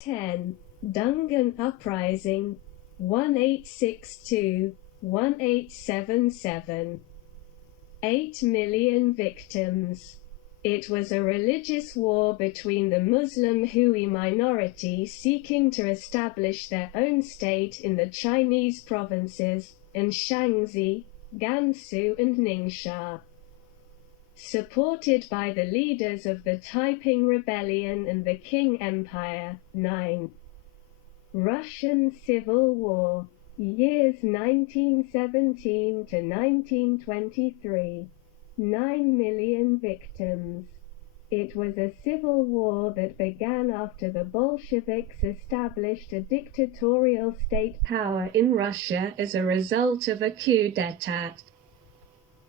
10. Dungan Uprising 1862-1877. 8 million victims. It was a religious war between the Muslim Hui minority seeking to establish their own state in the Chinese provinces, and Shaanxi, Gansu and Ningxia. Supported by the leaders of the Taiping Rebellion and the Qing Empire. 9. Russian Civil War, years 1917 to 1923. 9 million victims. It was a civil war that began after the Bolsheviks established a dictatorial state power in Russia as a result of a coup d'état.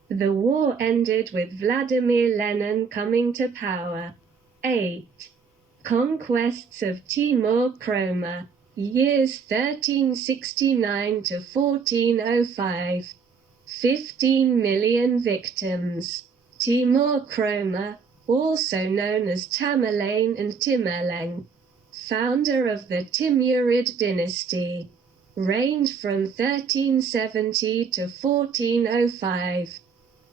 The war ended with Vladimir Lenin coming to power. 8. Conquests of Timur Kroma, years 1369 to 1405. 15 million victims. Timur Kroma, also known as Tamerlane and Timurleng, founder of the Timurid dynasty, reigned from 1370 to 1405.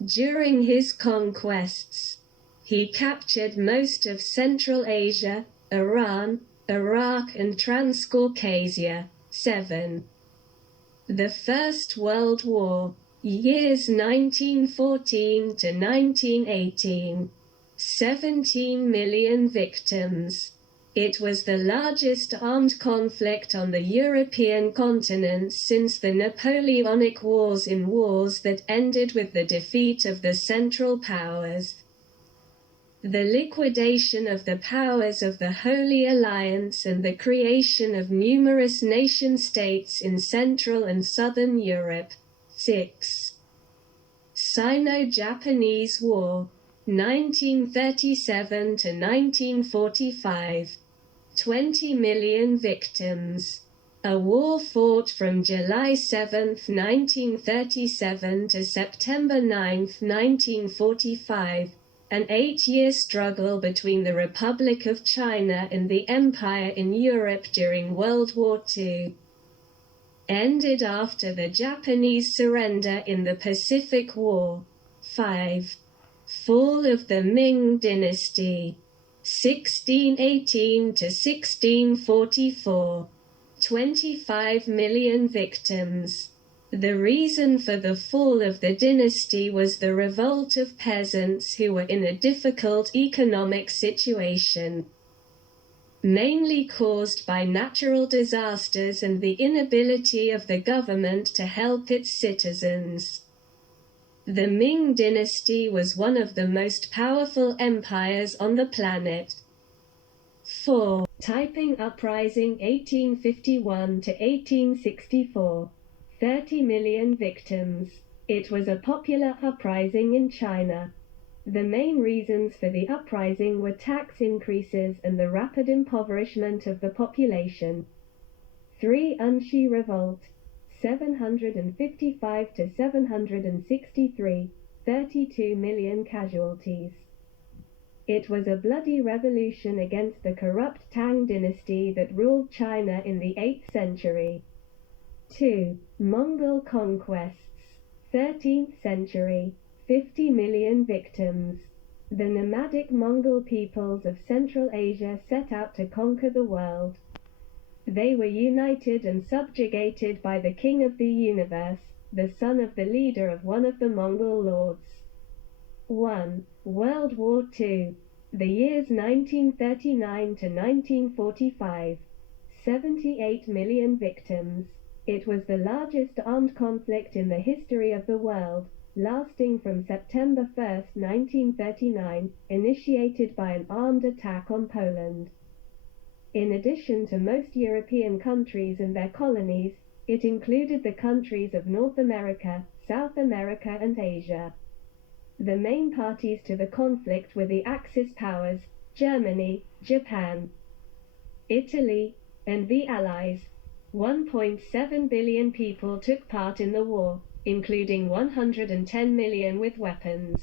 During his conquests, he captured most of Central Asia, Iran, Iraq and Transcaucasia. 7. The First World War, years 1914 to 1918. 17 million victims. It was the largest armed conflict on the European continent since the Napoleonic Wars, in wars that ended with the defeat of the Central Powers. The liquidation of the powers of the Holy Alliance and the creation of numerous nation-states in Central and Southern Europe. 6. Sino-Japanese War, 1937 to 1945. 20 million victims. A war fought from July 7, 1937 to September 9, 1945, an 8-year struggle between the Republic of China and the Empire in Europe during World War II. Ended after the Japanese surrender in the Pacific War. 5. Fall of the Ming Dynasty, 1618 to 1644. 25 million victims. The reason for the fall of the dynasty was the revolt of peasants who were in a difficult economic situation, mainly caused by natural disasters and the inability of the government to help its citizens. The Ming Dynasty was one of the most powerful empires on the planet. 4. Taiping Uprising 1851 to 1864. 30 million victims. It was a popular uprising in China. The main reasons for the uprising were tax increases and the rapid impoverishment of the population. 3. Anxi Revolt, 755 to 763, 32 million casualties. It was a bloody revolution against the corrupt Tang dynasty that ruled China in the 8th century. 2. Mongol conquests, 13th century, 50 million victims. The nomadic Mongol peoples of Central Asia set out to conquer the world. They were united and subjugated by the King of the Universe, the son of the leader of one of the Mongol lords. 1. World War II. The years 1939 to 1945. 78 million victims. It was the largest armed conflict in the history of the world, lasting from September 1, 1939, initiated by an armed attack on Poland. In addition to most European countries and their colonies, it included the countries of North America, South America and Asia. The main parties to the conflict were the Axis powers, Germany, Japan, Italy, and the Allies. 1.7 billion people took part in the war, including 110 million with weapons.